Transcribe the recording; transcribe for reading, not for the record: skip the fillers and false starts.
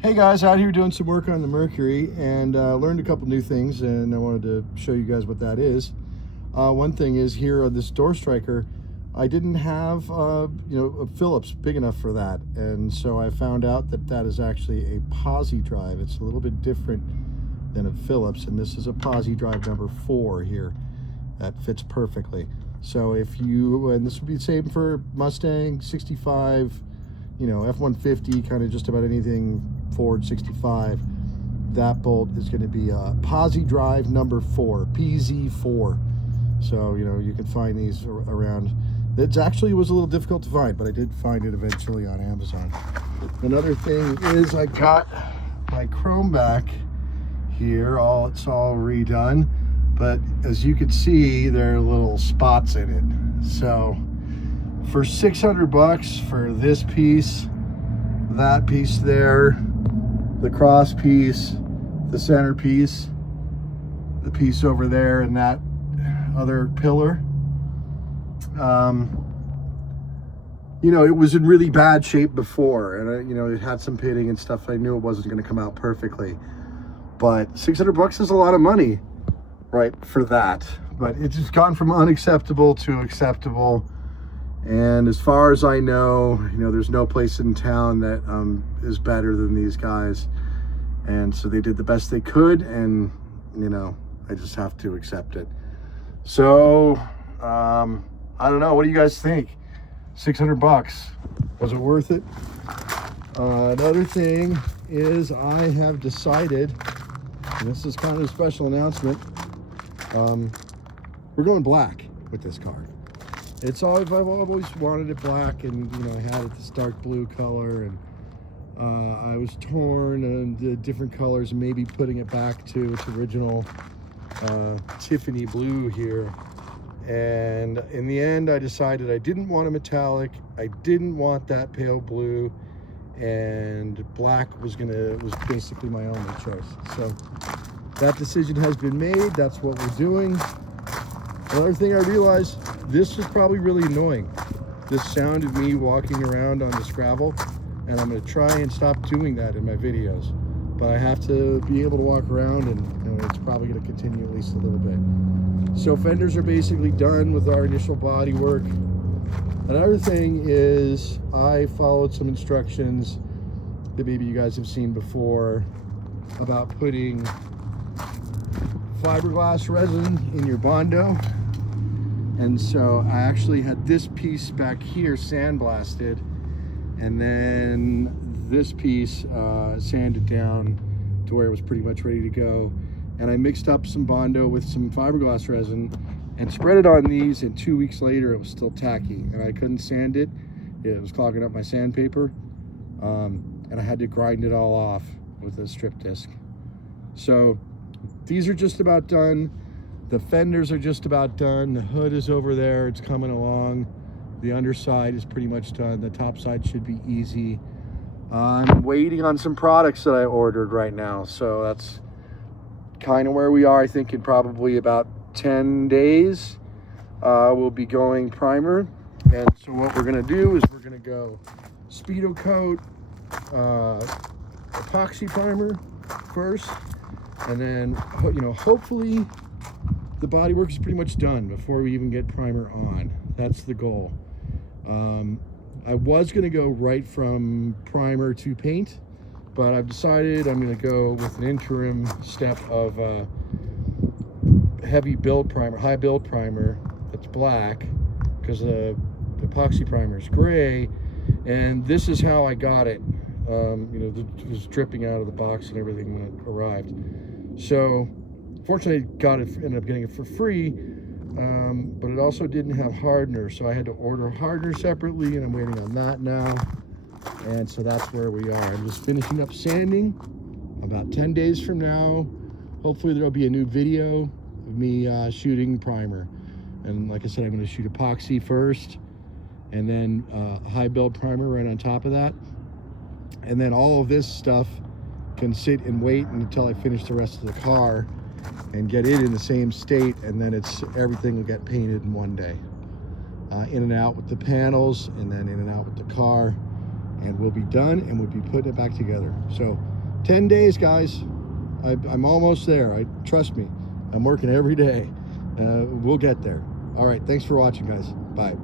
Hey guys, out here doing some work on the Mercury and learned a couple new things, and I wanted to show you guys what that is. One thing is here on this door striker, I didn't have a Phillips big enough for that, and so I found out that that is actually a pozidrive. It's a little bit different than a Phillips, and this is a pozidrive number 4 here. That fits perfectly. So if you, and this would be the same for Mustang 65, F-150, kind of just about anything Ford 65, that bolt is going to be a pozidrive number 4, PZ4. So, you can find these around. It actually was a little difficult to find, but I did find it eventually on Amazon. Another thing is I got my chrome back here. It's all redone, but as you can see, there are little spots in it. So for $600 for this piece, that piece there, the cross piece, the center piece, the piece over there, and that other pillar, it was in really bad shape before, and it had some pitting and stuff. I knew it wasn't going to come out perfectly, but $600 is a lot of money, right, for that. But it's just gone from unacceptable to acceptable. And as far as I know, there's no place in town that is better than these guys. And so they did the best they could, and I just have to accept it. So I don't know, what do you guys think? $600, was it worth it? Another thing is I have decided, and this is kind of a special announcement, we're going black with this car. I've always wanted it black, and I had it this dark blue color, and I was torn on the different colors, maybe putting it back to its original Tiffany blue here. And in the end, I decided I didn't want a metallic, I didn't want that pale blue, and black was basically my only choice. So that decision has been made. That's what we're doing. Another thing I realized, this is probably really annoying, this sound of me walking around on this gravel, and I'm going to try and stop doing that in my videos. But I have to be able to walk around, and it's probably going to continue at least a little bit. So fenders are basically done with our initial body work. Another thing is I followed some instructions that maybe you guys have seen before about putting fiberglass resin in your Bondo. And so I actually had this piece back here sandblasted, and then this piece sanded down to where it was pretty much ready to go. And I mixed up some Bondo with some fiberglass resin and spread it on these, and 2 weeks later it was still tacky, and I couldn't sand it. It was clogging up my sandpaper, and I had to grind it all off with a strip disc. So these are just about done. The fenders are just about done. The hood is over there, it's coming along. The underside is pretty much done. The top side should be easy. I'm waiting on some products that I ordered right now, so that's kind of where we are. I think in probably about 10 days we'll be going primer. And so what we're going to do is we're going to go speedo coat, epoxy primer first, and then hopefully the body work is pretty much done before we even get primer on. That's the goal. I was going to go right from primer to paint, but I've decided I'm going to go with an interim step of heavy build primer, high build primer that's black, because the epoxy primer is gray, and this is how I got it. It was dripping out of the box and everything when it arrived. So fortunately ended up getting it for free, but it also didn't have hardener, so I had to order hardener separately, and I'm waiting on that now. And so that's where we are. I'm just finishing up sanding. About 10 days from now, hopefully there'll be a new video of me shooting primer. And like I said, I'm going to shoot epoxy first, and then a high build primer right on top of that. And then all of this stuff can sit and wait until I finish the rest of the car and get it in the same state, and then everything will get painted in one day. In and out with the panels, and then in and out with the car. and we'll be done, and we'll be putting it back together. So 10 days, guys. I'm almost there. Trust me, I'm working every day. We'll get there. All right, thanks for watching, guys. Bye.